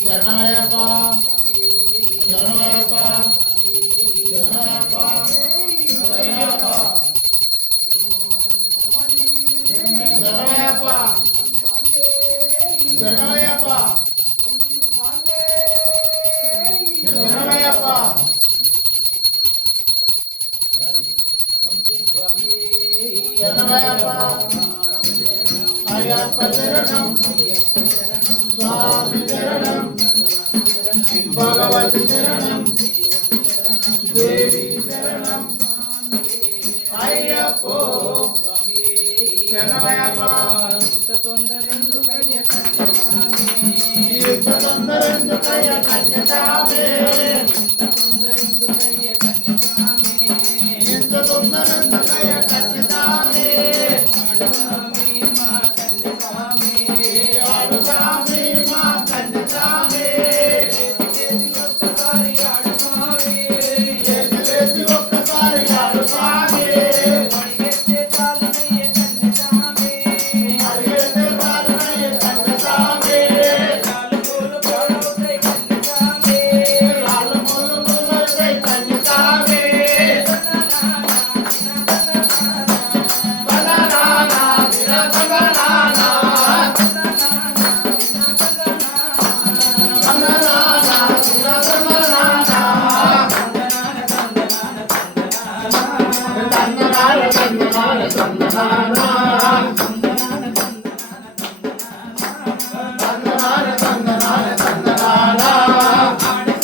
శరణమయ్యప్ప శరణమయ్యప్ప శరణమయ్యప్ప శరణమయ్యప్ప శరణమయ్యప్ప శరణమయ్యప్ప శరణమయ్యప్ప శరణమయ్యప్ప అయ్యప్ప శరణం స్వామి శరణం భగవతి శరణం దేవి శరణం అయ్యప్పో శరణమయ్యప్ప తొందరెందుకయ్య